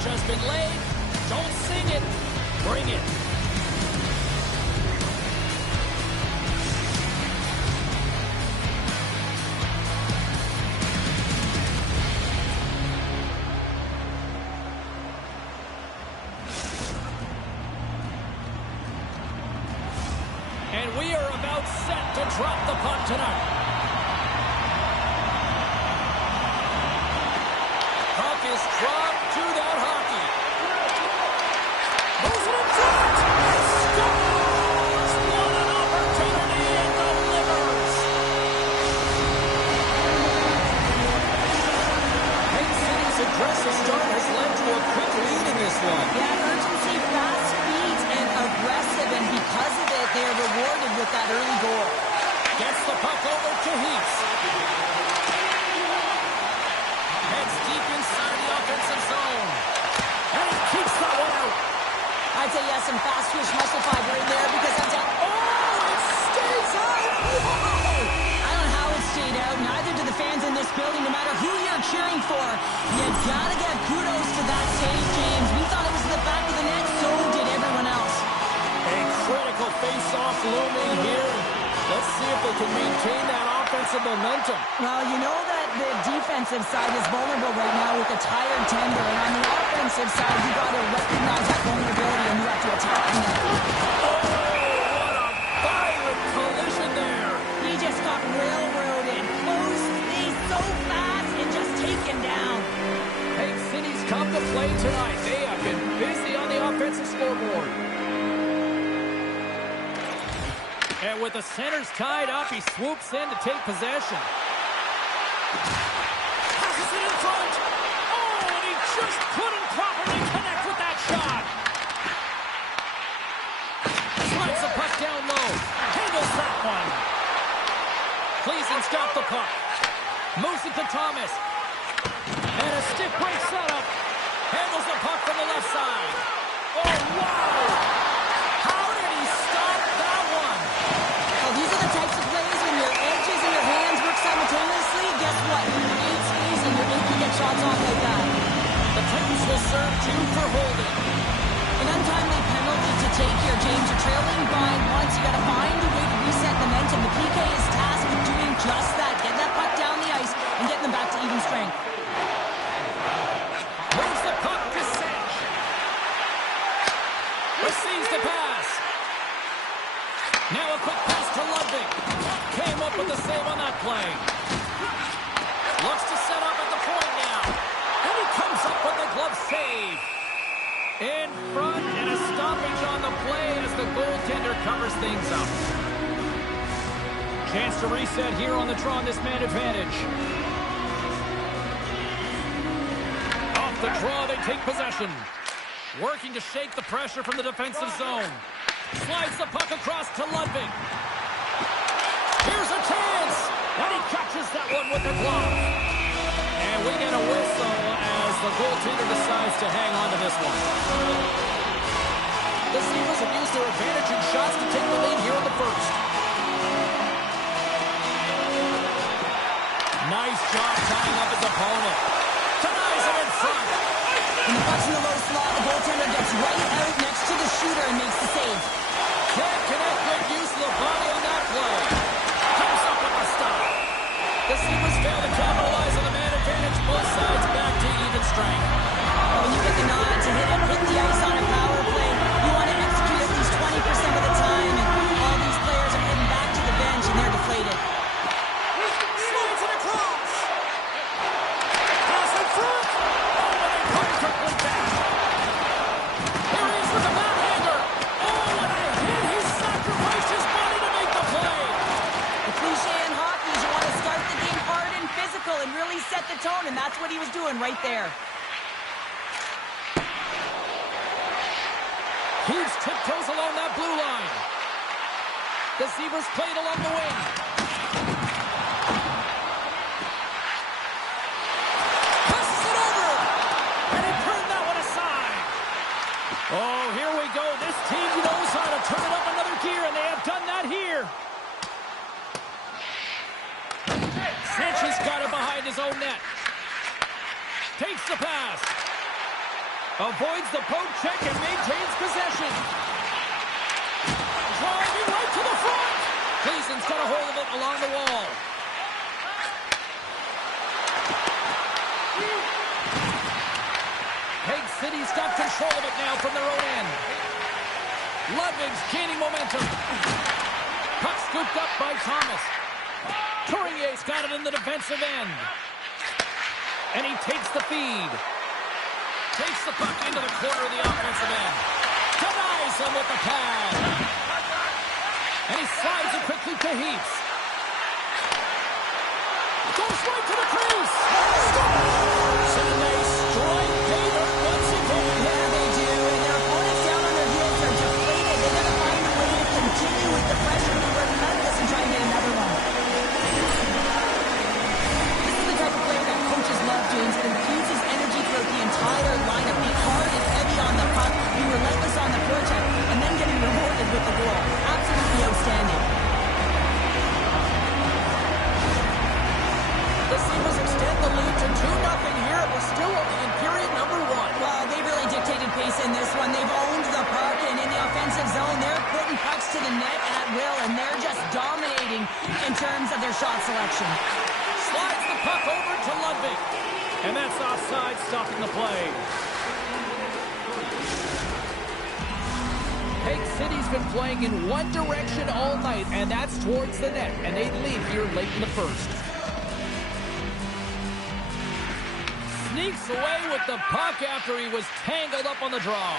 stage has been laid. Don't sing it. Bring it. And we are about set to drop the puck tonight. Puck is dropped to that hockey. Moves it in front. Scores! What an opportunity and delivers. Cape City's aggressive start has led to a quick lead in this one. Yeah, urgency, fast speed, and aggressive, and because of it, they are rewarded with that early goal. Gets the puck over to Heats. Heads deep inside the offensive zone. And he keeps that one out. I'd say, yes, some fast twitch muscle fiber in there because I'm down. Oh, it stays out. Whoa! I don't know how it stayed out. Neither do the fans in this building, no matter who you're cheering for. You gotta give kudos to that save, James. We thought it was in the back of the net, so did everyone else. A critical face-off looming here. Let's see if they can maintain that offensive momentum. Well, you know that the defensive side is vulnerable right now with a tired tender, and on the offensive side, you got to recognize that vulnerability and you have to attack the net. Oh, what a violent collision there. He just got railroaded. Close space so fast and just taken down. Cape City's come to play tonight. They have been busy on the offensive scoreboard. And with the centers tied up, he swoops in to take possession. Passes it in front. Oh, and he just couldn't properly connect with that shot. Slides the puck down low. Handles that one. Cleason's got the puck. Moves it to Thomas. And a stick break setup. Handles the puck from the left side. Oh, wow! How did he stop that one? Well, these are the types of plays when your edges and your hands work simultaneously. Guess what? Your eight space and your eight can get shots off like that. The Titans will serve two for holding. An untimely penalty to take here, James. You're trailing by once. You got to find a way to reset momentum. The PK is tasked with doing just that. Get that puck down the ice and getting them back to even strength. Moves the puck to Cinch. Receives the pass. Now a quick pass to Ludwig. Came up with the save on that play. Looks to set up at the point now. And he comes up with the glove save. In front and a stoppage on the play as the goaltender covers things up. Chance to reset here on the draw on this man advantage. Off the draw, they take possession. Working to shake the pressure from the defensive zone. Slides the puck across to Ludwig. Here's a chance! And he catches that one with the glove. And we get a whistle as the goaltender decides to hang on to this one. The Sabres have used their advantage in shots to take the lead here in the first. Nice job tying up his opponent. Denies him in front. When the puck's in the low slot, the goaltender gets right out next to the shooter and makes the save. Can't connect with use of the body on that play. Comes up with the stop. The Sabres fail to capitalize on the man advantage. Both sides back to even strength. When you get the nod to hit the ice on a power play, you want to execute at least 20% of the time, and all these players are heading back to the bench, and they're deflated. Slides it across. Pass in front. Oh, and they perfectly back. Here he is with the backhander. Oh, and a hit. He sacrificed his body to make the play. The cliche in hockey is you want to start the game hard and physical and really set the tone, and that's what he was doing right there. Hughes tiptoes along that blue line. The Sabres played along the wing. Passes it over. And he turned that one aside. Oh, here we go. This team knows how to turn it up another gear, and they have done that here. Sanchez got it behind his own net. Takes the pass. Avoids the poke check and maintains possession. Driving right to the front. Gleason's got a hold of it along the wall. Hague City's got control of it now from their own end. Ludwig's gaining momentum. Puck scooped up by Thomas. Courier's got it in the defensive end. And he takes the feed. Takes the puck into the corner of the offensive end. Denies him with the pad. And he slides it quickly to Heaps. Goes right to the crease. Scores! And they strike David once again. Yeah, they do. And their opponents down on their heels are deflated. They got to find a way to continue with the pressure to work none of this and try and get another one. This is the type of player that coaches love, James. It infuses energy throughout the entire lineup. Be hard and heavy on the puck, be relentless on the forecheck, and then getting rewarded with the goal. Absolutely outstanding. The Sabres extend the lead to 2-0 here. We're still only in period number 1. Well, they really dictated pace in this one. They've owned the puck, and in the offensive zone, they're putting pucks to the net at will, and they're just dominating in terms of their shot selection. Slides the puck over to Ludwig. And that's offside, stopping the play. Hague City's been playing in one direction all night, and that's towards the net. And they lead here late in the first. Sneaks away with the puck after he was tangled up on the draw.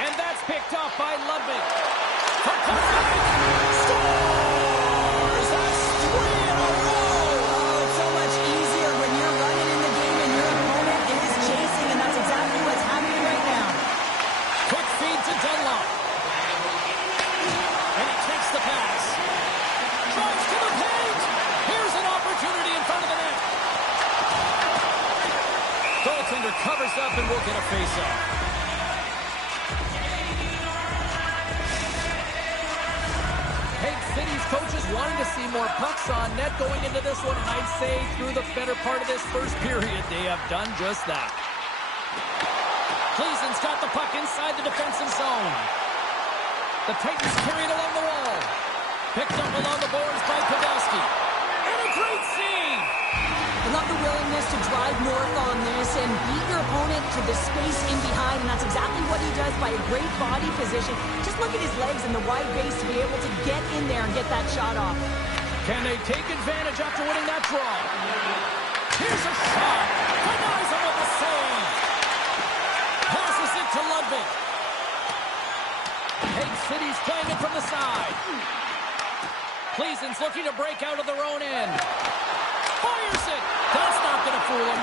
And that's picked off by Ludwig. For scores! That's 3 in a row! Oh, it's so much easier when you're running in the game and your opponent is chasing, and that's exactly what's happening right now. Quick feed to Dunlop. And he takes the pass. Drives to the paint. Here's an opportunity in front of the net. Goaltender covers up and will get a face-off. Hague City's coaches wanting to see more pucks on net going into this one, and I'd say through the better part of this first period, they have done just that. Gleason's got the puck inside the defensive zone. The Titans carry it along the wall. Picked up along the boards by Pavelski. And a great save! I love the willingness to drive north on this and beat your opponent to the space in behind, and that's exactly what he does by a great body position. Just look at his legs and the wide base to be able to get in there and get that shot off. Can they take advantage after winning that draw? Here's a shot. Denies him with the save. Passes it to Ludwig. Hague City's playing it from the side. Gleason's looking to break out of their own end. Fires it. That's not going to fool him.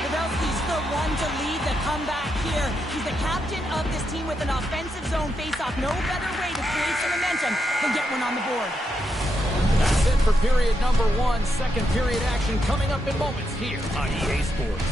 Pavelski's the one to lead the comeback here. He's the captain of this team with an offensive zone face-off. No better way to create some momentum than get one on the board. That's it for period number 1. Second period action coming up in moments here on EA Sports.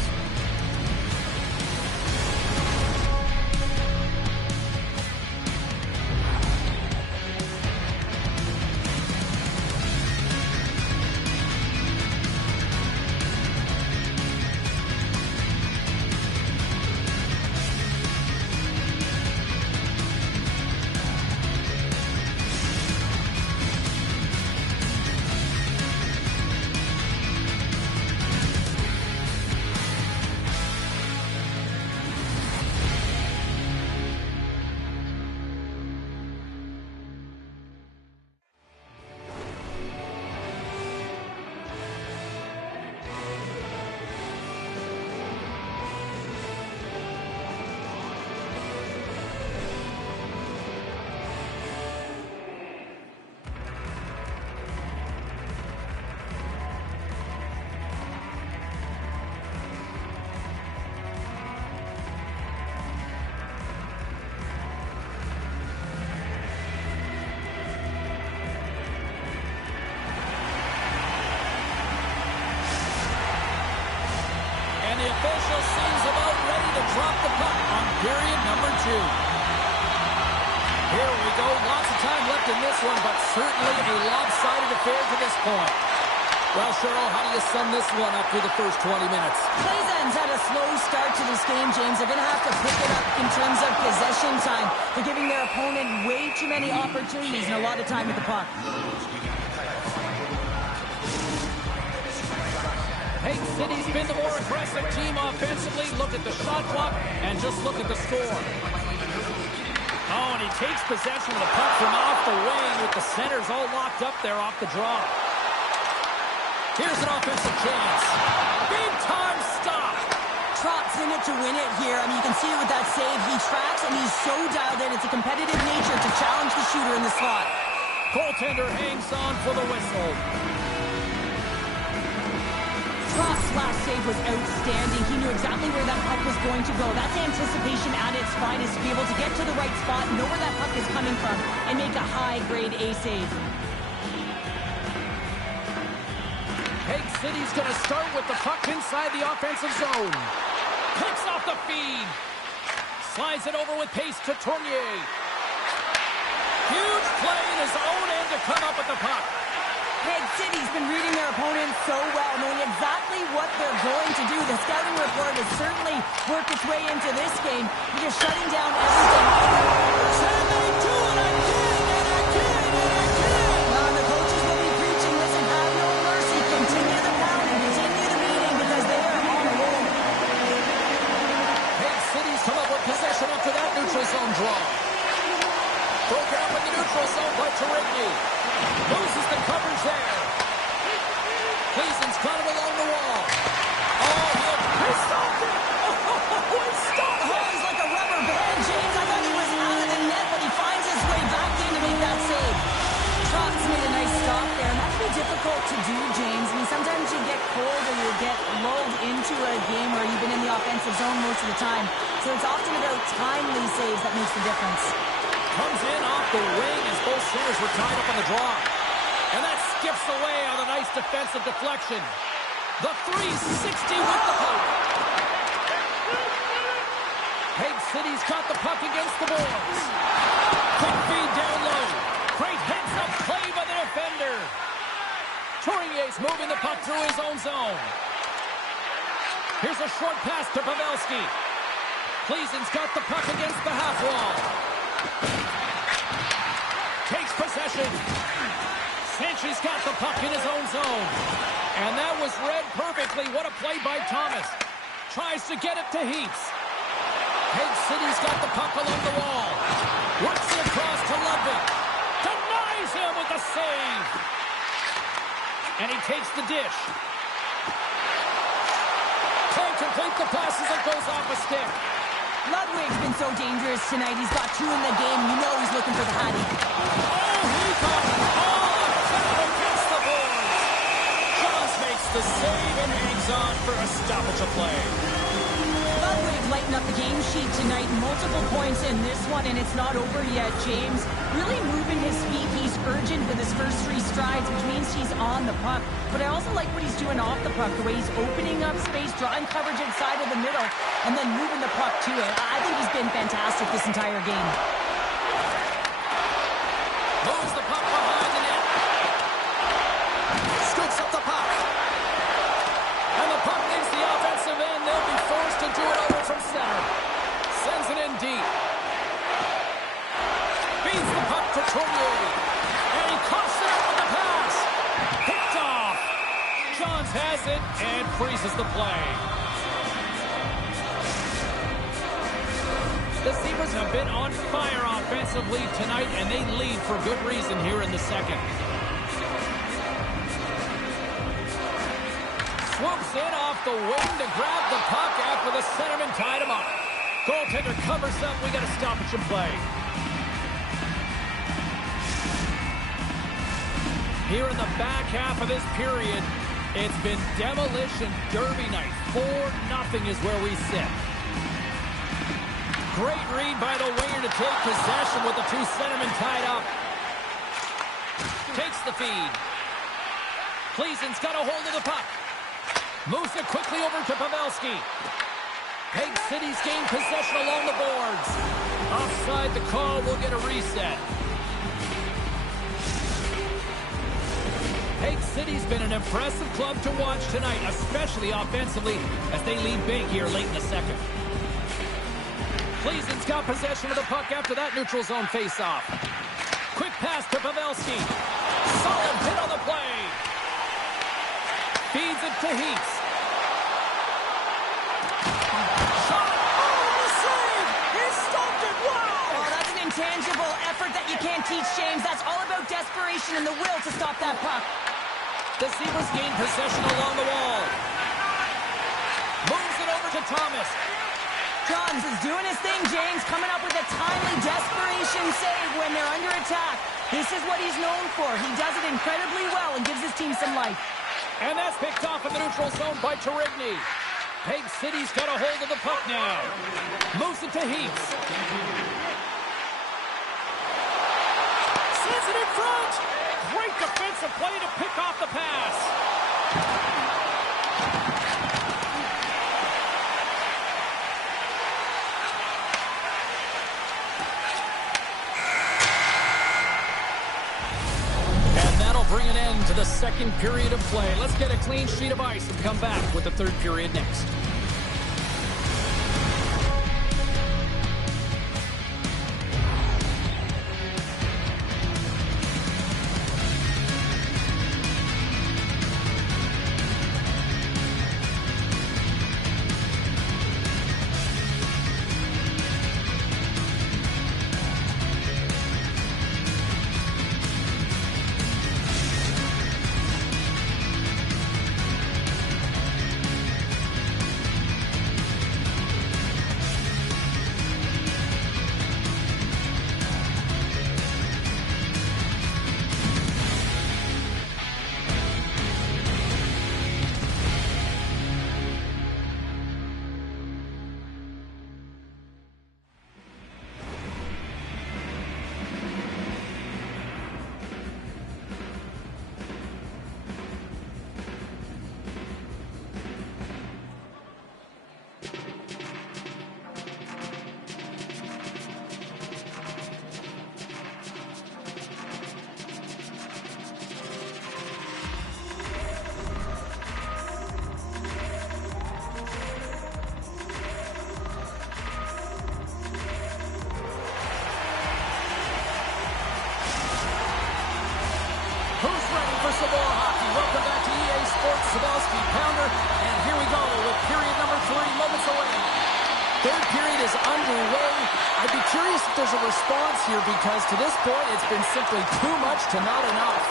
The official seems about ready to drop the puck on period number 2. Here we go. Lots of time left in this one, but certainly a lopsided affair to this point. Well, Cheryl, how do you sum this one up through the first 20 minutes? Cleveland's had a slow start to this game, James. They're going to have to pick it up in terms of possession time. They're giving their opponent way too many opportunities and a lot of time with the puck. Hague City's been the more aggressive team offensively. Look at the shot clock and just look at the score. Oh, and he takes possession of the puck from off the wing with the centers all locked up there off the draw. Here's an offensive chance. Big time stop. Trott's in it to win it here. I mean, you can see it with that save. He tracks and he's so dialed in. It's a competitive nature to challenge the shooter in the slot. Goaltender hangs on for the whistle. Trott's last save was outstanding. He knew exactly where that puck was going to go. That's anticipation at its finest. To be able to get to the right spot, know where that puck is coming from, and make a high-grade A save. Hague City's going to start with the puck inside the offensive zone. Picks off the feed. Slides it over with pace to Tournier. Huge play in his own end to come up with the puck. Hague City's been reading their opponent so well, knowing exactly what they're going to do. The scouting report has certainly worked its way into this game. They're just shutting down everything. And they do it again and again and again. Now the coaches will be preaching, listen, have no mercy. Continue the pounding, continue the beating, because they are on a roll. Hague City's come up with possession after that neutral zone draw. Broken up in the neutral zone by Tournier. Loses the coverage there. Cleason's got it along the wall. Oh, he stopped it. Oh, he stopped it. Oh, he's like a rubber band, James. I thought he was out of the net, but he finds his way back in to make that save. Trott's made a nice stop there, and that can be difficult to do, James. I mean, sometimes you get cold or you get lulled into a game where you've been in the offensive zone most of the time. So it's often about timely saves that makes the difference. Comes in off the wing as both centers were tied up on the draw. And that skips away on a nice defensive deflection. The 360 with the poke. Hague City's got the puck against the boards. Quick feed down low. Great heads-up play by the defender. Tournier's moving the puck through his own zone. Here's a short pass to Pavelski. Cleason's got the puck against the half wall. Takes possession. Sanchez got the puck in his own zone. And that was read perfectly. What a play by Thomas. Tries to get it to Heaps. Hague City's got the puck along the wall. Works it across to Ludwig. Denies him with the save. And he takes the dish. Can't complete the pass as it goes off a stick. Ludwig's been so dangerous tonight. He's got two in the game. You know he's looking for the hattie. Oh, he got it. Oh, foul against the boards. Johns makes the save and hangs on for a stoppage of play. Ludwig lighting up the game sheet tonight. Multiple points in this one, and it's not over yet, James. Really moving his feet. He's urgent with his first three strides, which means he's on the puck. But I also like what he's doing off the puck, the way he's opening up space, drawing coverage inside of the middle, and then moving the puck to it. I think he's been fantastic this entire game. Moves the puck behind the net. Scoops up the puck. And the puck leaves the offensive end. They'll be forced to do it over from center. Sends it in deep. Feeds the puck to Tournier. And he coughs it up with the pass. Picked off. Johns has it and freezes the play. The Sabres have been on fire offensively tonight, and they lead for good reason here in the second. Swoops in off the wing to grab the puck after the centerman tied him up. Goaltender covers up. We got a stoppage in play. Here in the back half of this period, it's been demolition derby night. 4-0 is where we sit. Great read by the winger to take possession with the two centermen tied up. Takes the feed. Cleason's got a hold of the puck. Moves it quickly over to Pavelski. Hague City's gained possession along the boards. Offside the call, will get a reset. Hague City's been an impressive club to watch tonight, especially offensively, as they lead big here late in the second. Cleason's got possession of the puck after that neutral zone faceoff. Quick pass to Pavelski. Solid hit on the play. Feeds it to Heats. Shot. Oh, the save! He stopped it. Wow! Oh, that's an intangible effort that you can't teach, James. That's all about desperation and the will to stop that puck. The Zebras gain possession along the wall. Moves it over to Thomas. Johns is doing his thing, James, coming up with a timely desperation save when they're under attack. This is what he's known for. He does it incredibly well and gives his team some life. And that's picked off in the neutral zone by Tarigny. Hague City's got a hold of the puck now. Moves it to Heats. Sends it in front. Great defensive play to pick off the pass. Bring an end to the second period of play. Let's get a clean sheet of ice and come back with the third period next. Some more hockey. Welcome back to EA Sports Sabowski Pounder. And here we go with period number 3, moments away. Third period is underway. I'd be curious if there's a response here because to this point it's been simply too much to not enough.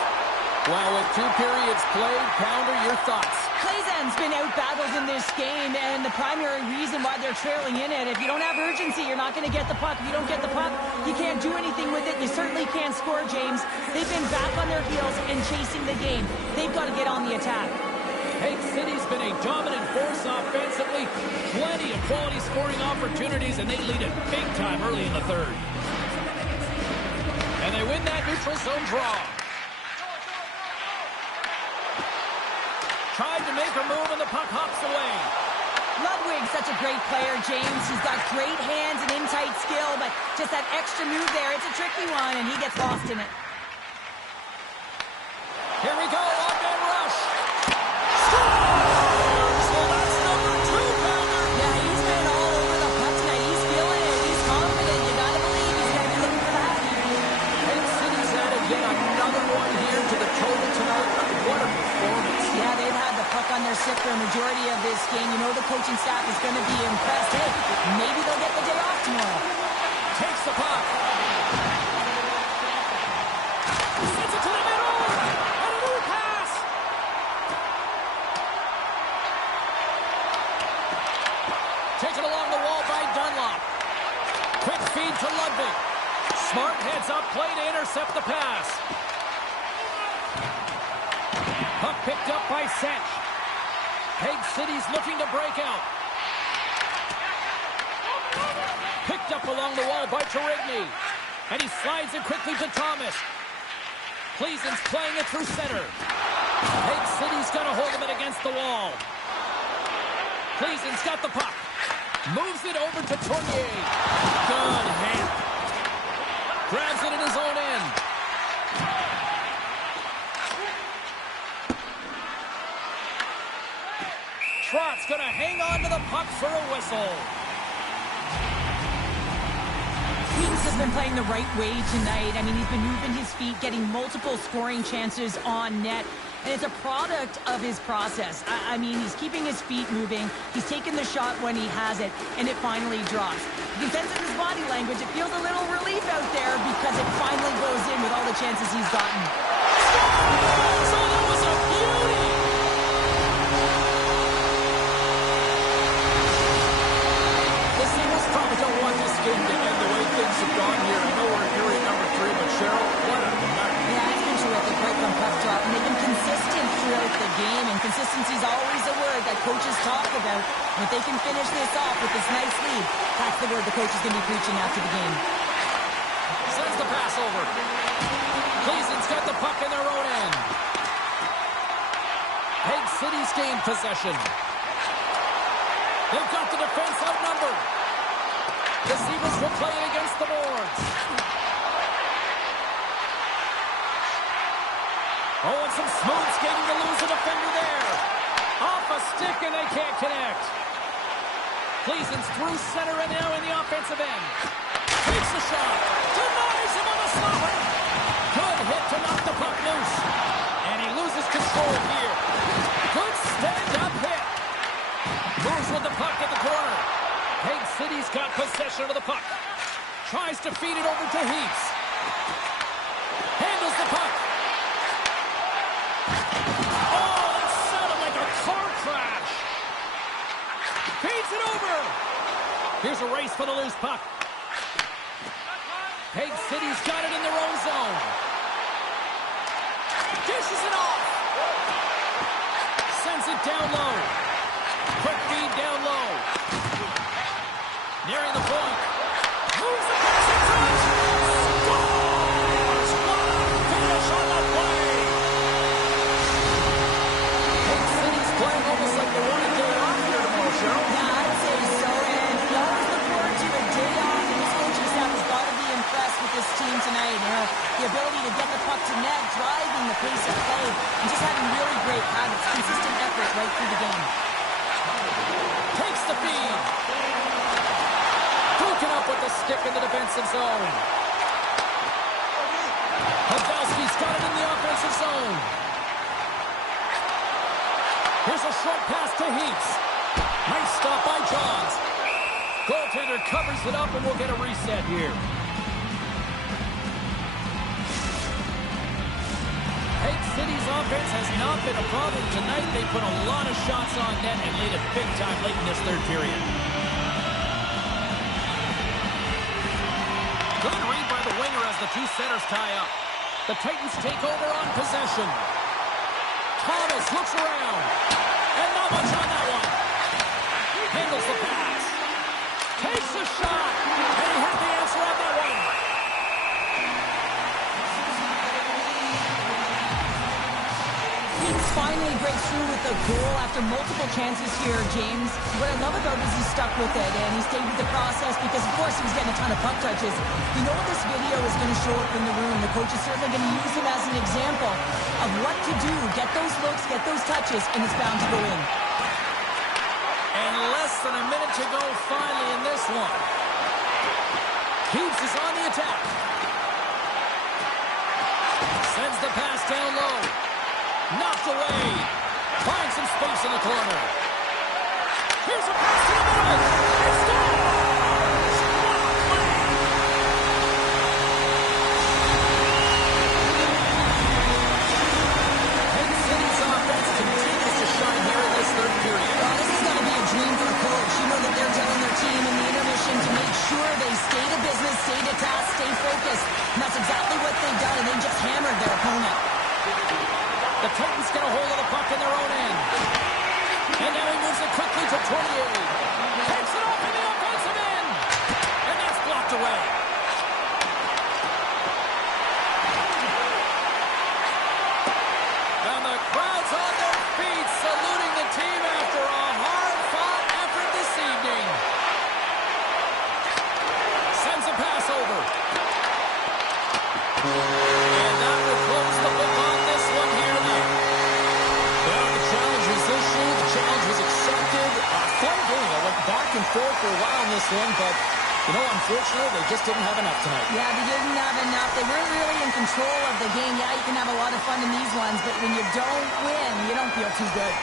Well, with 2 periods played, Pounder, your thoughts? Clayzen's been out-battled in this game, and the primary reason why they're trailing in it, if you don't have urgency, you're not going to get the puck. If you don't get the puck, you can't do anything with it. You certainly can't score, James. They've been back on their heels and chasing the game. They've got to get on the attack. Hague City's been a dominant force offensively. Plenty of quality scoring opportunities, and they lead it big time early in the third. And they win that neutral zone draw. Tried to make a move, and the puck hops away. Ludwig's such a great player, James. He's got great hands and in-tight skill, but just that extra move there, it's a tricky one, and he gets lost in it. Here we go, off-man rush. Scores! Well, that's number 2, Pounder. Yeah, he's been all over the puck tonight. He's feeling it. He's confident. You gotta believe he's gonna be looking for that. Hague City's added yet another one here to the total tonight. What a performance. Yeah, they've had the puck on their stick for a majority of this game. You know the coaching staff is going to be impressed. Hey, maybe they'll get the day off tomorrow. Takes the puck. Sends it to the middle. And a new pass. Taken along the wall by Dunlop. Quick feed to Ludwig. Smart heads up play to intercept the pass. Puck picked up by Sench. Hague City's looking to break out. Picked up along the wall by Tarigny. And he slides it quickly to Thomas. Cleason's playing it through center. Hague City's got a hold of it against the wall. Cleason's got the puck. Moves it over to Tournier. Good hand. Grabs it in his own end. for a whistle. Heaps has been playing the right way tonight. I mean, he's been moving his feet, getting multiple scoring chances on net. And it's a product of his process. I mean, he's keeping his feet moving. He's taking the shot when he has it, and it finally drops. You can sense in his body language, it feels a little relief out there because it finally goes in with all the chances he's gotten. So that was a beauty! The Seagulls probably don't want this game to end the way things have gone here. I know we're in period number 3, but Cheryl, what a night. Yeah, it's been terrific right from puck drop, and they've been consistent throughout the game, and consistency is always a word that coaches talk about. And if they can finish this off with this nice lead, that's the word the coach is going to be preaching after the game. Sends the pass over. Cleveland's got the puck in their own end. Hague City's gained possession. They've got the defense outnumbered. The Seagulls will play it against the boards. Oh, and some smooth skating to lose a defender there. Off a stick, and they can't connect. Cleason's through center and now in the offensive end. Takes the shot. Denies him on a slapper. Good hit to knock the puck loose. And he loses control here. Good stand-up hit. Moves with the puck at the corner. Hague City's got possession of the puck. Tries to feed it over to Heaps. Handles the puck. Oh, that sounded like a car crash. Feeds it over. Here's a race for the loose puck. Hague City's got it in their own zone. Dishes it off. Sends it down low. Quick feed down low. Nearing the point. Moves the pass in front. Scores! What a finish on the play. Hague City's playing almost like they want a day off here tomorrow, Cheryl. Yeah, I'd say so, and you always look forward to a day off, and this coaching staff has got to be impressed with this team tonight. You know, the ability to get the puck to net, driving the pace of play, and just having really great habits, consistent effort right through the game. Takes the feed. Broken up with the stick in the defensive zone. Pavelski's got it in the offensive zone. Here's a short pass to Heaps. Nice stop by Johns. Goaltender covers it up, and we'll get a reset here. Hague City's offense has not been a problem tonight. They put a lot of shots on net and laid it big time late in this third period. Good read by the winger as the two centers tie up. The Titans take over on possession. Thomas looks around. And not much on that one. Handles the pass. Takes the shot. And he had the answer on that one. Heaps finally breaks through with a goal after multiple chances here, James. What I love about it is he stuck with it, and he stayed with the process because, of course, he was getting a ton of puck touches. You know what this video is going to show up in the room. The coach is certainly going to use him as an example of what to do. Get those looks, get those touches, and it's bound to go in. And less than a minute to go finally in this one. Heaps is on the attack. Sends the pass down low. Knocked away. Finds some space in the corner. Here's a pass to the middle. It scores! What a play! Hague City's offense continues to shine here in this third period. Well, this is going to be a dream for a coach. You know that they're telling their team in the intermission to make sure they stay to business, stay to task, stay focused. And that's exactly what they've done, and they just hammered their opponent. The Titans get a hold of the puck in their own end. And now he moves it quickly to 28. Takes it off in the offensive end. And that's blocked away. And the crowd's on their feet, saluting the team after a hard-fought effort this evening. Sends a pass over. And that will close the book on this one here tonight. Well, the challenge was this year. The challenge was accepted. Fun game. I went back this thing, but, you know, unfortunately, they just didn't have enough tonight. Yeah, they didn't have enough. They weren't really in control of the game. Yeah, you can have a lot of fun in these ones, but when you don't win, you don't feel too good.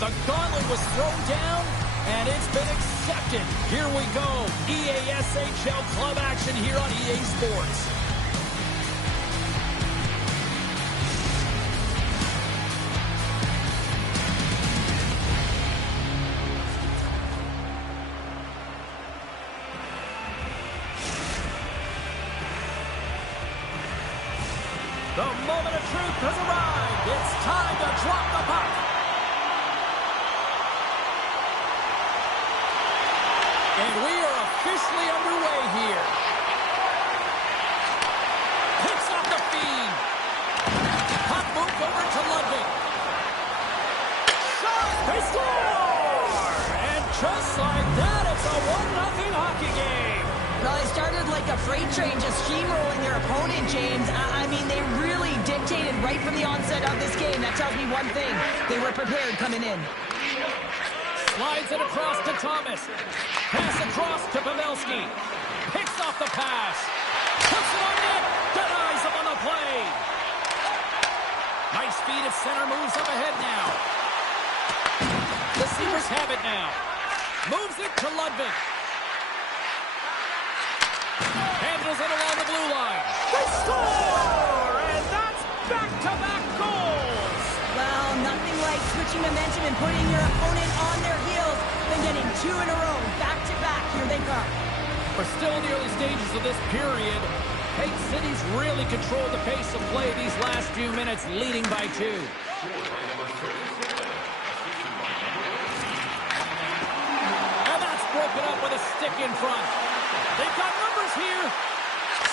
The gauntlet was thrown down, and it's been accepted. Here we go. EASHL club action here on EA Sports. The moment of truth has arrived. It's time to drop the puck. And we are officially underway here. Picks off the feed. Puck moved over to Ludwig. Shot! They score! And just like that, it's a 1-0 hockey game. Well, it started like a freight train just steamrolling their opponent, James. I mean, they really dictated right from the onset of this game. That tells me one thing. They were prepared coming in. Slides it across to Thomas. Pass across to Pavelski. Picks off the pass. Puts it on net. Denies him on the play. Nice feed at center. Moves up ahead now. The Sabres have it now. Moves it to Ludwig. Handles it along the blue line. They score! switching momentum and putting your opponent on their heels, then getting 2 in a row, back to back. Here they come. We're still in the early stages of this period. Hague City's really controlled the pace of play these last few minutes, leading by 2. And that's broken up with a stick in front. They've got numbers here.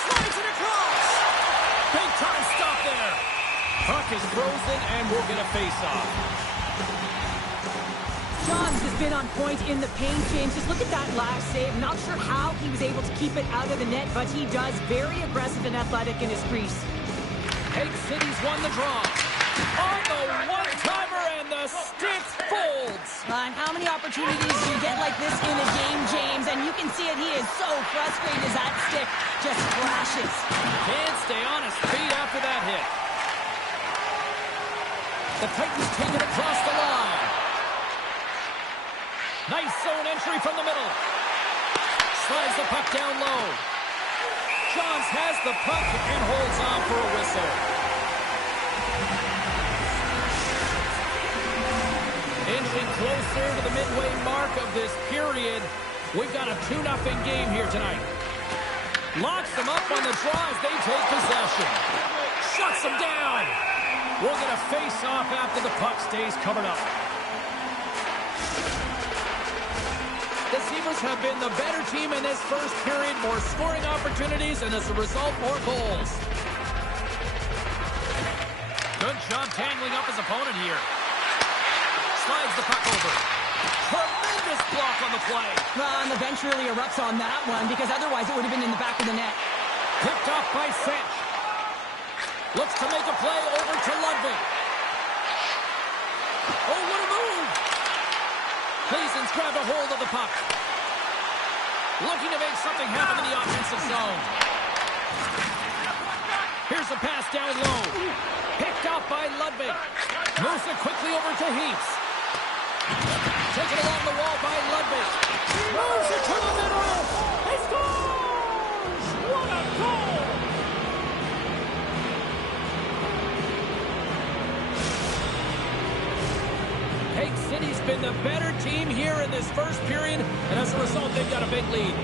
Slides it across. Big time stop there. Puck is frozen, and we'll get a face-off. Johns has been on point in the paint, James. Just look at that last save. Not sure how he was able to keep it out of the net, but he does. Very aggressive and athletic in his crease. Hague City's won the draw. On the one-timer, and the stick folds. And how many opportunities do you get like this in a game, James? And you can see it. He is so frustrated as that stick just flashes. Can't stay on his feet after that hit. The Titans take it across the line. Nice zone entry from the middle. Slides the puck down low. Johns has the puck and holds on for a whistle. Inching closer to the midway mark of this period. We've got a 2-0 game here tonight. Locks them up on the draw as they take possession. Shuts them down. We'll get a face-off after the puck stays covered up. The Seabirds have been the better team in this first period. More scoring opportunities, and as a result, more goals. Good job tangling up his opponent here. Slides the puck over. Tremendous block on the play. Well, and the bench really erupts on that one, because otherwise it would have been in the back of the net. Picked off by Cinch. Looks to make a play over to Ludwig. Oh, what a move! Cleason's grabbed a hold of the puck. Looking to make something happen in the offensive zone. Here's a pass down low. Picked off by Ludwig. Moves it quickly over to Heaps. Taken along the wall by Ludwig. Moves it to the middle. He scores! What a goal! Hague City's been the better team here in this first period, and as a result, they've got a big lead.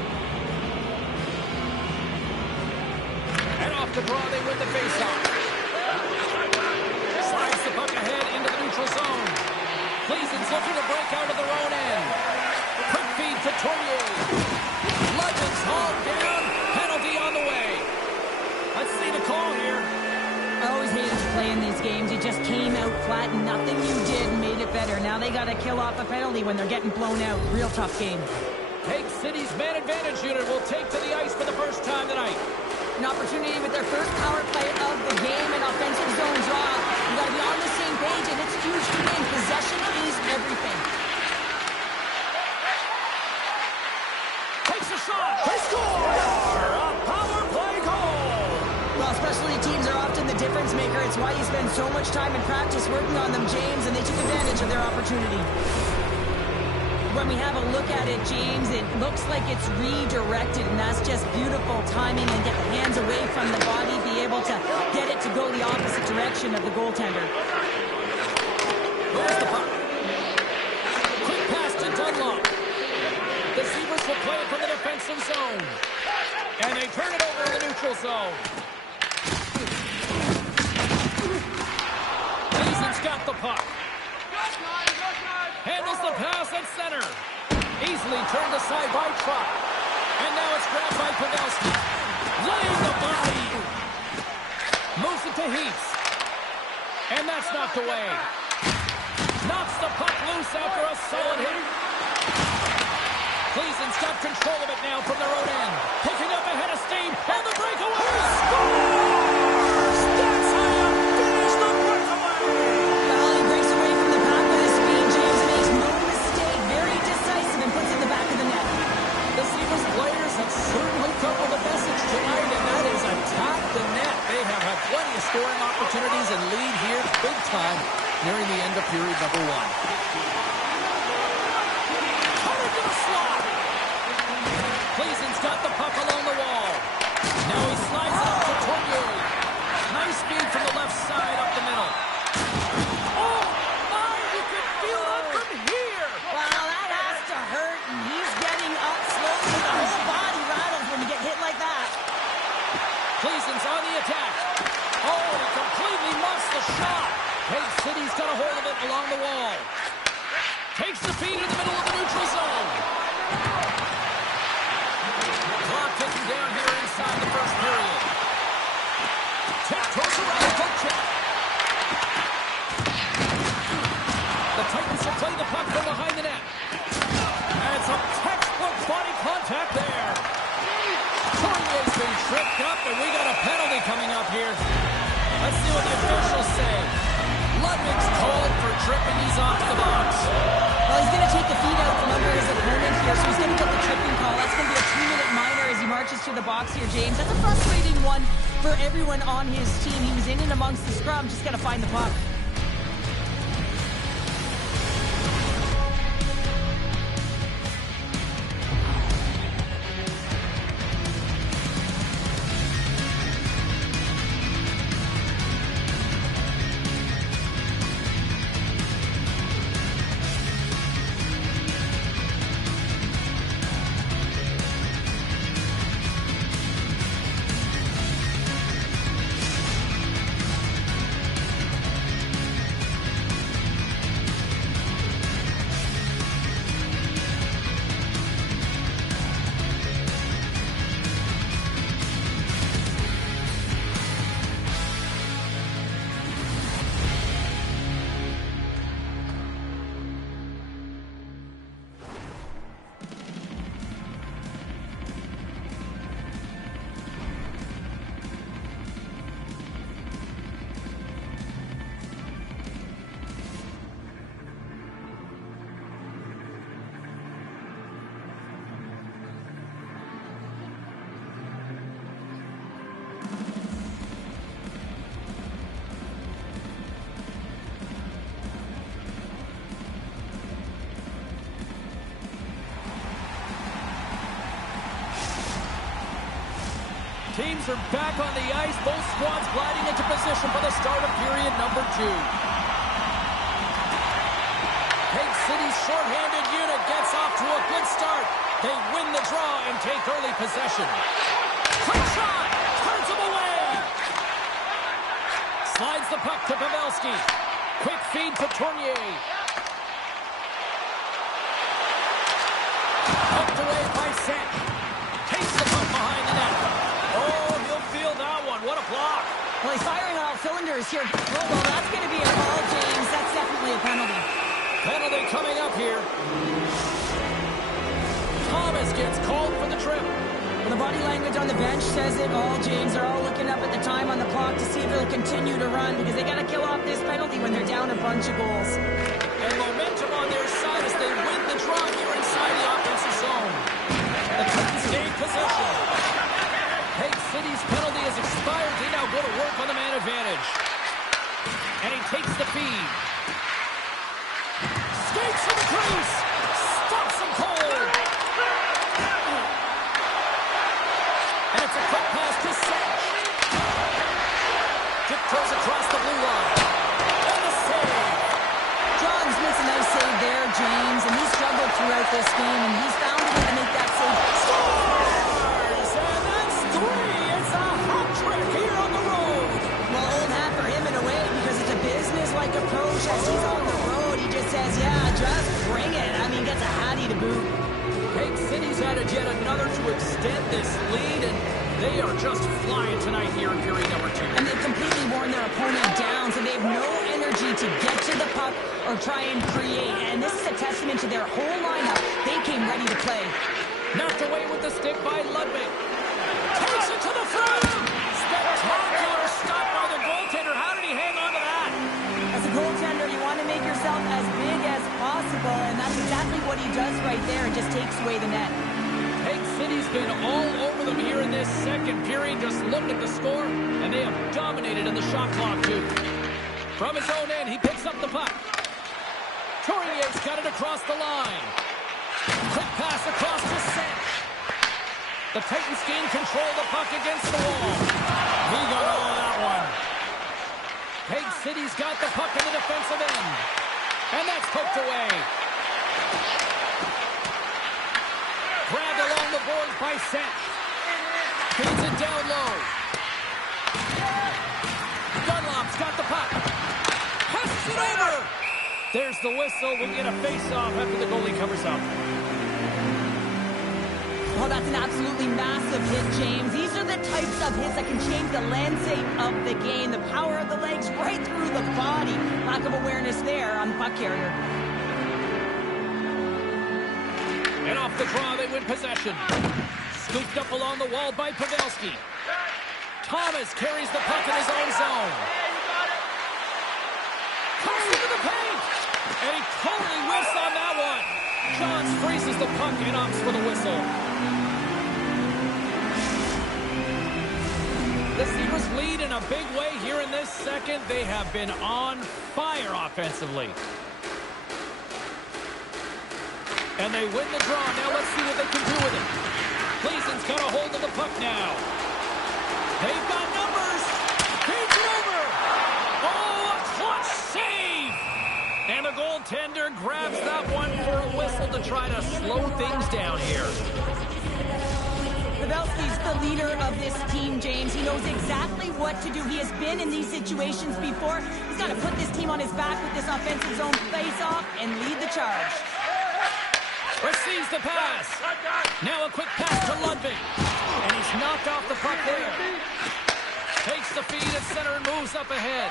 And off the draw, they win the faceoff. Slides the puck ahead into the neutral zone. Cleason's looking to break out of their own end. Quick feed to Tournier. Legends hauled down. Penalty on the way. Let's see the call here. I always hated to play in these games. You just came out flat and nothing you did made it better. Now they got to kill off a penalty when they're getting blown out. Real tough game. Hague City's man advantage unit will take to the ice for the first time tonight. An opportunity with their first power play of the game and offensive zone draw. You got to be on the same page, and it's huge to win. Possession is everything. Takes a shot. They score! A power play goal! Well, specialty teams are often the difference maker. It's why you spend so much time in practice working on them, James, and they took advantage of their opportunity. When we have a look at it, James, it looks like it's redirected, and that's just beautiful timing, and get the hands away from the body, be able to get it to go the opposite direction of the goaltender. Where's the puck? Quick pass to Dunlop. The Seabirds will play it from the defensive zone. And they turn it over in the neutral zone. Cleason's got the puck. Handles the pass at center. Easily turned aside by Trot. And now it's grabbed by Pavelski. Laying the body. Moves it to Heaps. And that's knocked away. Knocks the puck loose after a solid hit. Cleason's got control of it now from their own end. Picking up ahead of steam. And the breakaway. Scores! That's how you finish the breakaway. Well, he breaks away from the pack with his speed. James makes no mistake. Very decisive and puts it in the back of the net. The Seabirds players have certainly come with a message tonight, and that is attack the net. They have had plenty of scoring opportunities and lead here big time nearing the end of period number 1. Cutter to the slot. Cleason's got the puck along the wall. Now he slides it up to Tournier. Nice feed from the left side up the middle. Oh, my, he Cage City's got a hold of it along the wall. Takes the feed in the middle of the neutral zone. Clock ticking down here inside the first period. Tiptoes around the hook check. The Titans will play the puck from behind the net. And some textbook body contact there. Fournier's been tripped up, and we got a penalty coming up here. Let's see what the officials say. Ludwig's called for tripping. He's off the box. Well, he's going to take the feet out from under his opponent here, so he's going to get the tripping call. That's going to be a 2-minute minor as he marches to the box here, James. That's a frustrating one for everyone on his team. He was in and amongst the scrum, just got to find the puck. Teams are back on the ice. Both squads gliding into position for the start of period number 2. Cage City's shorthanded unit gets off to a good start. They win the draw and take early possession. Quick shot! Turns him away! Slides the puck to Pavelski. Quick feed to Tournier. Hooked away by Set. Takes the puck behind the net. Oh, he'll feel that one. What a block. Well, he's firing on all cylinders here. Oh, well, that's going to be a call, James. That's definitely a penalty. Penalty coming up here. Thomas gets called for the trip. Well, the body language on the bench says it all, James. They're all looking up at the time on the clock to see if they'll continue to run because they got to kill off this penalty when they're down a bunch of goals. And momentum on their side as they win the draw here inside the offensive zone. The Titans gain possession. Cage City's penalty has expired. They now go to work on the man advantage. And he takes the feed. Skates to the crease. Stops him cold. And it's a quick pass to Sech. Tiptoes across the blue line. And the save. Johns makes a nice save there, James, and he struggled throughout this game, and he's found a way to make that save. Scores! And that's 3. It's a hat trick here on the road. Well, old hat for him in a way because it's a business-like approach as he's on the road. He just says, yeah, just bring it. I mean, gets a hattie to boot. Cage City's added yet another to extend this lead, and they are just flying tonight here in period number 2. And they've completely worn their opponent down, so they have no energy to get to the puck or try and create. And this is a testament to their whole lineup. They came ready to play. Knocked away with the stick by Ludwig. Takes it to the front. Spectacular stop by the goaltender. How did he hang on to that? As a goaltender, you want to make yourself as big as possible, and that's exactly what he does right there. It just takes away the net. Cage City's been all over them here in this second period. Just look at the score, and they have dominated in the shot clock, too. From his own end, he picks up the puck. Tournier's got it across the line. Quick pass across to Sech. The Titans gain control of the puck against the wall. He got all of that one. Cage City's got the puck in the defensive end. And that's poked away. Grabbed along the boards by Seth. Feeds it down low. Dunlop's got the puck. over. There's the whistle. We'll get a face-off after the goalie covers up. Oh, that's an absolutely massive hit, James. These are the types of hits that can change the landscape of the game. The power of the legs right through the body. Lack of awareness there on the puck carrier. And off the draw, they win possession. Scooped up along the wall by Pavelski. Thomas carries the puck in his own zone. Comes into the paint. And he totally whiffs on that one. Johns freezes the puck and opts for the whistle. The Sabres lead in a big way here in this second. They have been on fire offensively. And they win the draw. Now let's see what they can do with it. Cleason's got a hold of the puck now. They've got numbers. Feeds it over. Oh, a clutch save. And the goaltender grabs that one for a whistle to try to slow things down here. Pavelski's the leader of this team, James. He knows exactly what to do. He has been in these situations before. He's got to put this team on his back with this offensive zone face-off and lead the charge. Receives the pass. Now a quick pass to Ludwig. And he's knocked off the puck there. Takes the feed at center and moves up ahead.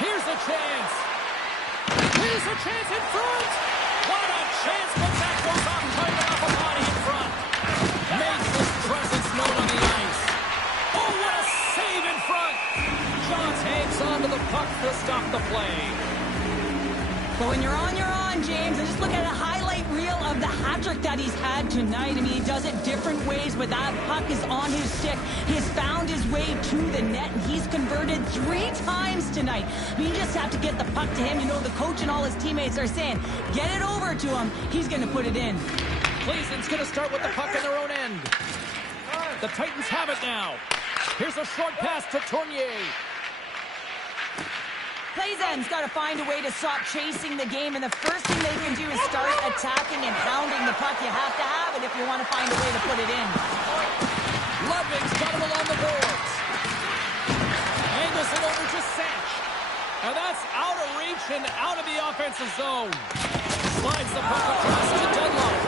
Here's a chance. Here's a chance in front. What a chance, but that goes off tight off a body in front. Makes his presence known on the ice. Oh, what a save in front. Johns hangs on to the puck to stop the play. But when you're on, James. And just look at a highlight reel of the hat-trick that he's had tonight. I mean, he does it different ways, but that puck is on his stick. He's found his way to the net, and he's converted 3 times tonight. I mean, you just have to get the puck to him. You know, the coach and all his teammates are saying, get it over to him. He's going to put it in. Cleason's going to start with the puck in their own end. The Titans have it now. Here's a short pass to Tournier. Cleason's got to find a way to stop chasing the game, and the first thing they can do is start attacking and pounding the puck. You have to have it if you want to find a way to put it in. Ludwig's got him along the boards. Angles it over to Sanch. And that's out of reach and out of the offensive zone. Slides the puck across to Dunlop.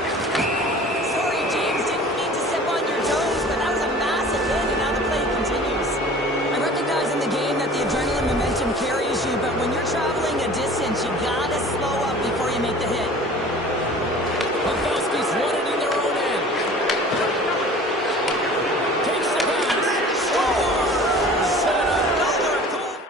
Sorry, James, didn't mean to step on your toes, but that was a massive hit, and now the play continues. I recognize in the game that the adrenaline momentum carries you, but when you're traveling a distance, you gotta slow up before you make the hit. Pavelski's won it in their own end. Takes the pass. Scores! And another goal.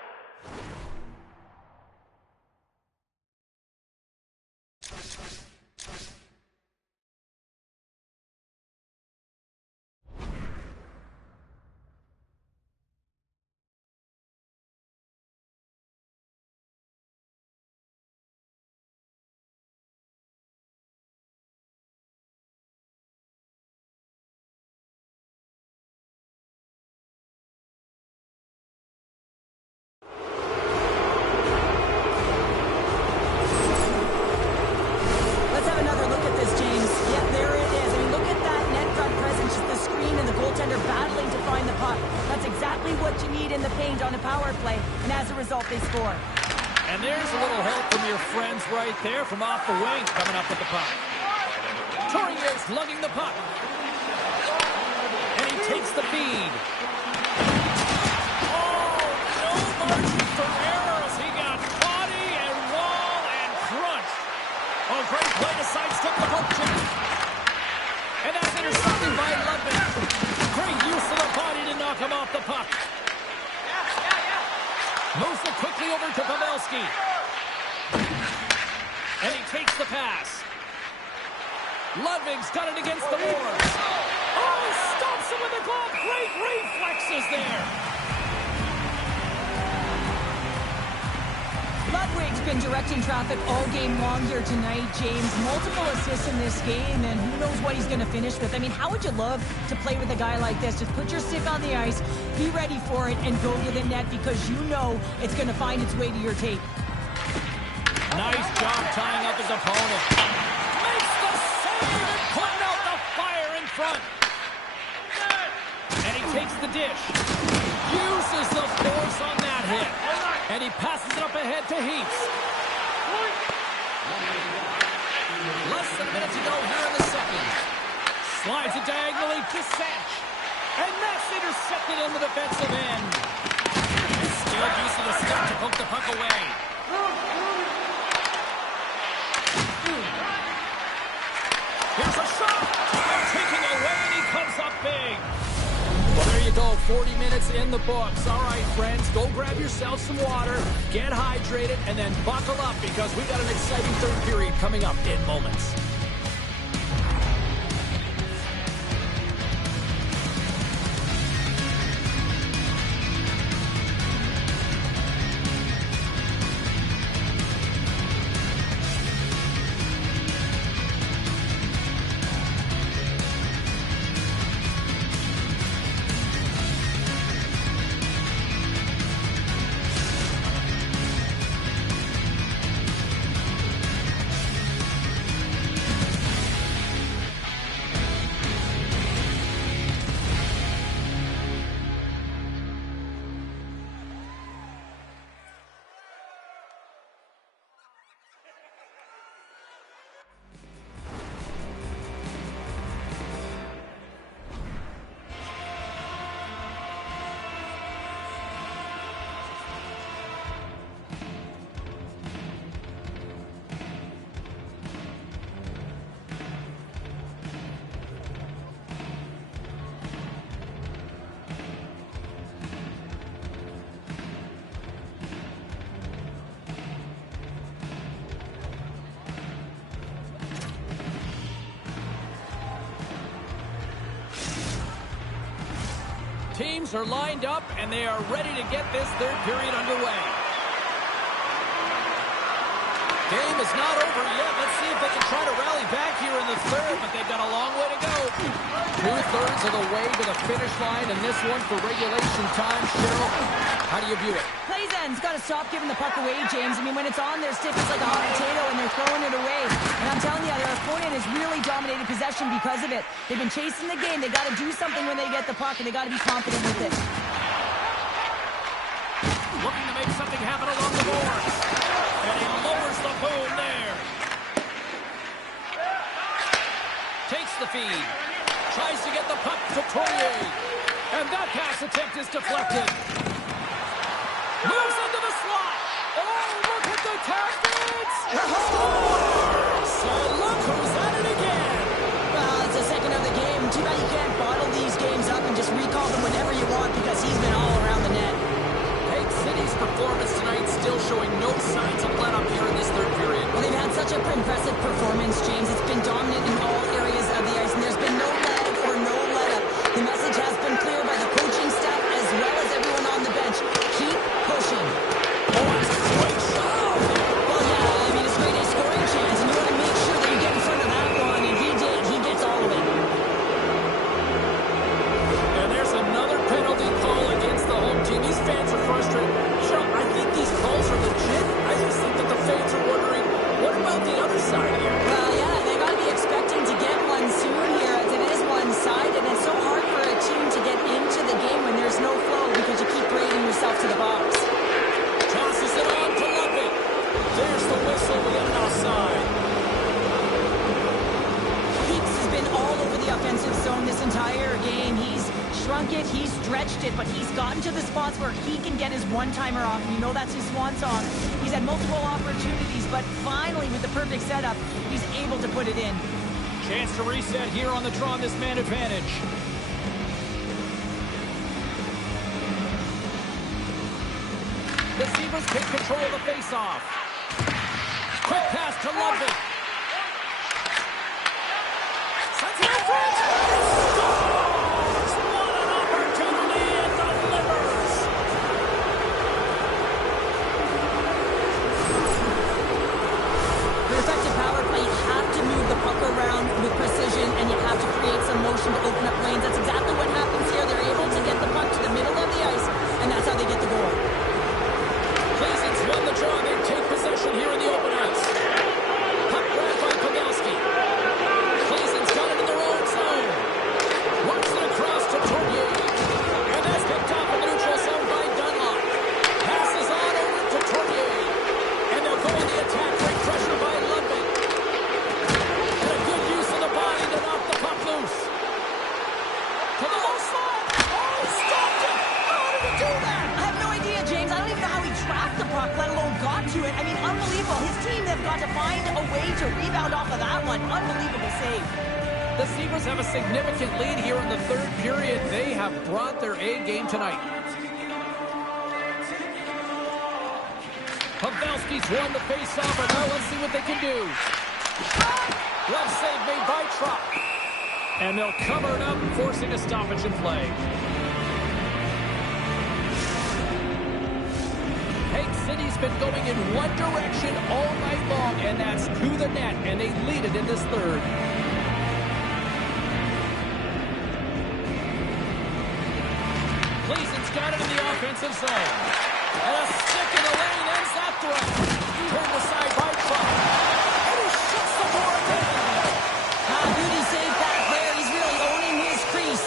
They score. And there's a little help from your friends right there from off the wing coming up with the puck. Tournier's lugging the puck. And he takes the feed. Oh, no margin for error as he got body and wall and crunch. Oh, great play to sidestep the poke check. And that's intercepted by Ludwig. Great use of the body to knock him off the puck. Moves it quickly over to Pavelski. And he takes the pass. Ludwig's got it against the boards. Oh, he stops him with the glove. Great reflexes there. Ludwig's been directing traffic all game long here tonight, James. Multiple assists in this game, and who knows what he's going to finish with. I mean, how would you love to play with a guy like this? Just put your stick on the ice, be ready for it, and go to the net because you know it's going to find its way to your tape. Nice job tying up his opponent. Makes the save and putting out the fire in front. And he takes the dish. Uses the force on that hit. And he passes it up ahead to Heaps. Less than a minute to go here in the second. Slides it diagonally to Sanch. And that's intercepted in the defensive end. And still using the stick to poke the puck away. Here's a shot. Taking away, and he comes up big. Well, there you go. 40 minutes in the books. All right, friends, go grab yourself some water, get hydrated, and then buckle up because we got an exciting third period coming up in moments. Teams are lined up, and they are ready to get this third period underway. Game is not over yet. Let's see if they can try to rally back here in the third, but they've got a long way to go. 2/3 of the way to the finish line, and this one for regulation time. Cheryl, how do you view it? Play's end's got to stop giving the puck away, James. I mean, when it's on their stick, it's like a hot potato, and they're throwing it away. And I'm telling you, their opponent has really dominated possession because of it. They've been chasing the game. They got to do something when they get the puck, and they got to be confident with it. Looking to make something happen along the boards. And he lowers the boom there. Takes the feed. Tries to get the puck to Poirier. And that pass attempt is deflected. Moves into the slot. Oh, look at the tactics. Scores! So look who's at it again. Well, it's the second of the game. Too bad you can't bottle these games up and just recall them whenever you want because he's been all around the net. City's performance tonight still showing no signs of let-up here in this third period. Well, they've had such an impressive performance, James. It's been dominant in all areas of the ice, and there's been no lag or no let-up. The message has been clear by the coaching staff as well as everyone on the bench. Keep pushing. Oh, it's a great shot! Well, yeah, I mean, it's a great A scoring chance, and you want to make sure that you get in front of that one, and he did. He gets all of it. And there's another penalty call against the home team. These fans are frustrated. Sure, I think these calls are legit. I just think that the fans are wondering, what about the other side here? Well, yeah, they got to be expecting to get one soon here, as it is one-sided, and it's so hard for a team to get into the game when there's no flow because you keep bringing yourself to the box. Tosses it on to Ludwig. There's the whistle. We got an offside. Heaps has been all over the offensive zone this entire game. He's shrunk it, he's stretched it, but he's gotten to the spots where he can get his one-timer off, and you know that's his swan song. He's had multiple opportunities, but finally, with the perfect setup, he's able to put it in. Chance to reset here on the draw on this man advantage. The Zebras take control of the face-off. Quick pass to Ludwig. Sends it over. Scores! What an opportunity and delivers. For effective power play, you have to move the puck around with precision, and you have to create some motion to open up lanes. That's exactly what happens here. They're able to get the puck to the middle of the ice, and that's how they get the goal. Cleason's won the draw. They take possession here in the open ice. Puck grabbed by Pavelski. Cleason's got it in their own zone. got to it. I mean, unbelievable. His team have got to find a way to rebound off of that one. Unbelievable save. The Zebras have a significant lead here in the third period. They have brought their A game tonight. Pavelski's won the face-off, and now let's see what they can do. Glove save made by Trop. And they'll cover it up, forcing a stoppage in play. Hague City's been going in one direction all night long, and that's to the net, and they lead it in this third. Gleason's got it in the offensive zone. And a stick in the lane ends that threat. Turned aside by Trop. And he shuts the door again. Beauty save back there. He's really owning his crease.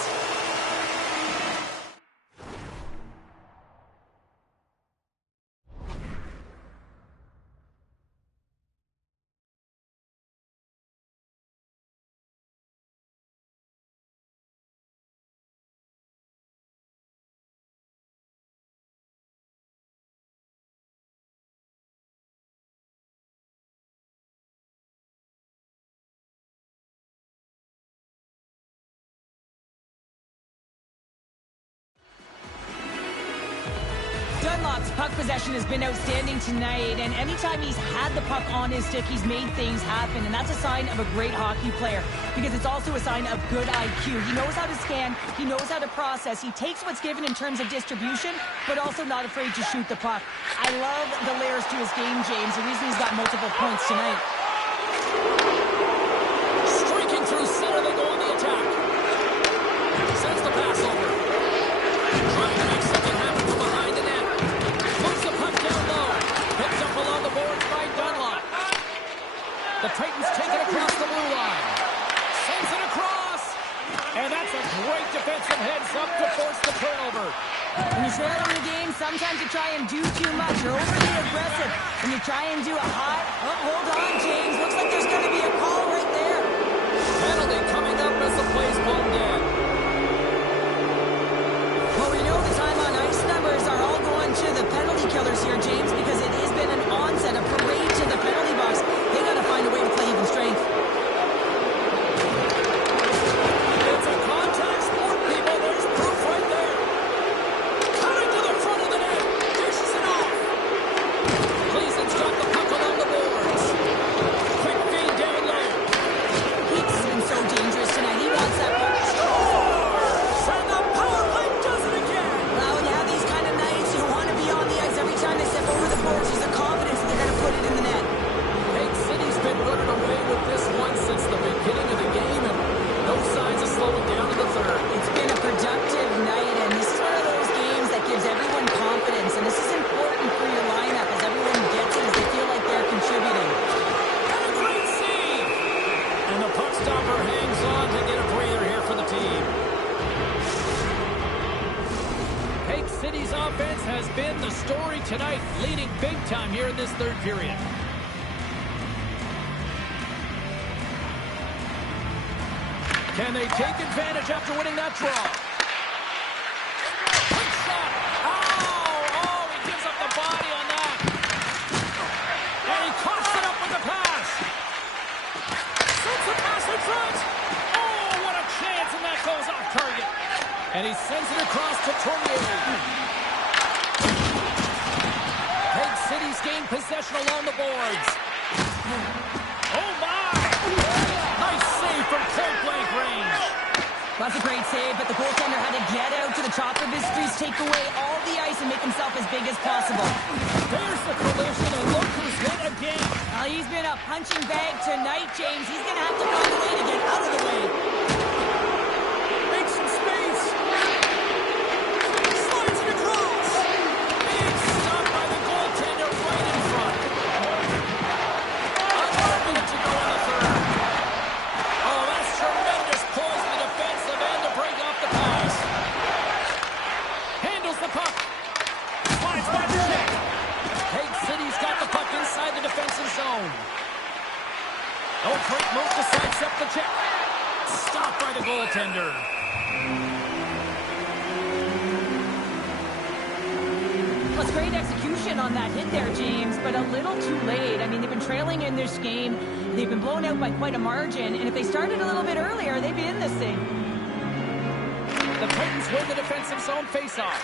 Dunlop's puck possession has been outstanding tonight, and anytime he's had the puck on his stick, he's made things happen, and that's a sign of a great hockey player, because it's also a sign of good IQ. He knows how to scan, he knows how to process, he takes what's given in terms of distribution, but also not afraid to shoot the puck. I love the layers to his game, James, the reason he's got multiple points tonight. Streaking through center, they go on the attack. Sends the pass over. Trying to make something happen from behind the net. Moves the puck down low. Picked up along the boards by Dunlop. The Titans take it across the blue line. Sends it across. And that's a great defensive heads-up to force the turnover. When you're trailing the game, sometimes you try and do too much. You're overly aggressive. When you try and do a high... Oh, hold on, James. Looks like there's going to be a call right there. Penalty coming up as the play's blown dead. Well, we know the time on ice numbers are all going to the penalty killers here, James, because it has been an onset, a parade to the penalty box. They got to find a way to play even strength. It's a contact sport, people. There's proof right there. Cutting to the front of the net. Dishes it off. Gleason's got the puck along the boards. Quick feed down low. He's been so dangerous tonight. He wants that puck. Scores! And the power play does it again. Well, when you have these kind of nights, you want to be on the ice every time they step over the boards. There's a confidence that they're going to put it in the net. Hague City's been running away with this one since the beginning of the game, and no signs of slowing down in the third. It's been a productive night, and this is one of those games that gives everyone confidence, and this is important for your lineup as everyone gets it, as they feel like they're contributing. And a great save! And the puck stopper hangs on to get a breather here for the team. Hague City's offense has been the story tonight, leading big time here in this third period. Can they take advantage after winning that draw? Quick shot! Oh, he gives up the body on that. And he coughs it up with the pass. Sends the pass in front. Oh, what a chance, and that goes off target. And he sends it across to Tournier. Hague City's gained possession along the boards. Oh, my! Nice save from point-blank range. That's a great save, but the goaltender had to get out to the top of his crease, take away all the ice, and make himself as big as possible. There's the collision, and look who's hit again. He's been a punching bag tonight, James. He's going to have to find a way to get out of the way. Make some space. Slides it across. Big stop by the goaltender right in front. Under a minute to go in the third. Oh, that's tremendous poise in the defensive end to break off the pass. Handles the puck. Slides by the check. Hague City's got the puck inside the defensive zone. Oh, great move to sidestep the check. Stopped by the goaltender. Well, it's great execution on that hit there, James, but a little too late. I mean, they've been trailing in this game. They've been blown out by quite a margin. And if they started a little bit earlier, they'd be in this thing. The Titans win the defensive zone faceoff.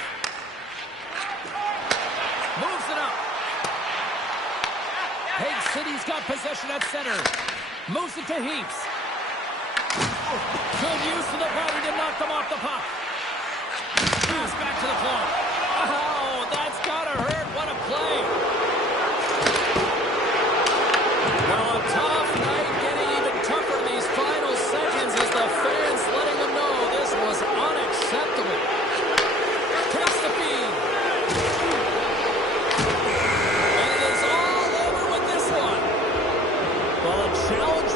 Moves it up. Hague City's got possession at center. Moves it to Heaps. Good use of the body to knock them off the puck. Pass back to the point. Oh, that's gotta hurt. What a play. Well, a tough night getting even tougher in these final seconds as the fans letting them know this was unacceptable. Takes the feed. And it is all over with this one. Well, a challenge